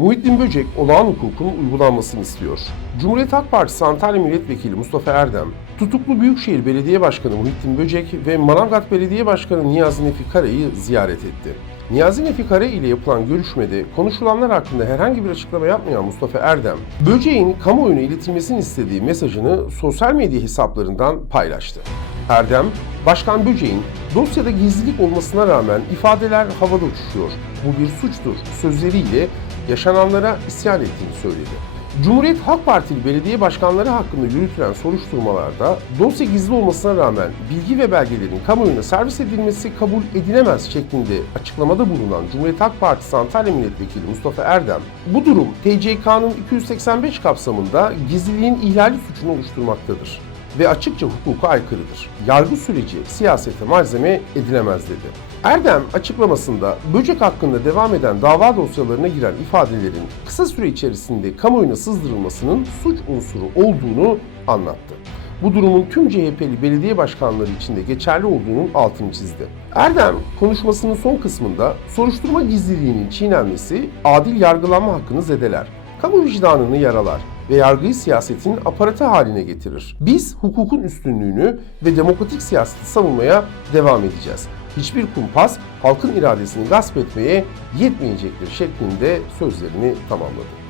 Muhittin Böcek olağan hukukun uygulanmasını istiyor. Cumhuriyet Halk Partisi Antalya Milletvekili Mustafa Erdem, tutuklu Büyükşehir Belediye Başkanı Muhittin Böcek ve Manavgat Belediye Başkanı Niyazi Nefi Kara'yı ziyaret etti. Niyazi Nefi Kara ile yapılan görüşmede konuşulanlar hakkında herhangi bir açıklama yapmayan Mustafa Erdem, Böcek'in kamuoyuna iletilmesini istediği mesajını sosyal medya hesaplarından paylaştı. Erdem, Başkan Böcek'in dosyada gizlilik olmasına rağmen ifadeler havada uçuşuyor, bu bir suçtur sözleriyle yaşananlara isyan ettiğini söyledi. Cumhuriyet Halk Partili belediye başkanları hakkında yürütülen soruşturmalarda dosya gizli olmasına rağmen bilgi ve belgelerin kamuoyuna servis edilmesi kabul edilemez şeklinde açıklamada bulunan Cumhuriyet Halk Partisi Antalya Milletvekili Mustafa Erdem, bu durum TCK'nın 285 kapsamında gizliliğin ihlali suçunu oluşturmaktadır ve açıkça hukuka aykırıdır. Yargı süreci siyasete malzeme edilemez dedi. Erdem açıklamasında böcek hakkında devam eden dava dosyalarına giren ifadelerin kısa süre içerisinde kamuoyuna sızdırılmasının suç unsuru olduğunu anlattı. Bu durumun tüm CHP'li belediye başkanları için de geçerli olduğunun altını çizdi. Erdem konuşmasının son kısmında soruşturma gizliliğinin çiğnenmesi adil yargılanma hakkını zedeler, kamu vicdanını yaralar ve yargıyı siyasetin aparatı haline getirir. Biz hukukun üstünlüğünü ve demokratik siyaseti savunmaya devam edeceğiz. Hiçbir kumpas halkın iradesini gasp etmeye yetmeyecektir şeklinde sözlerini tamamladı.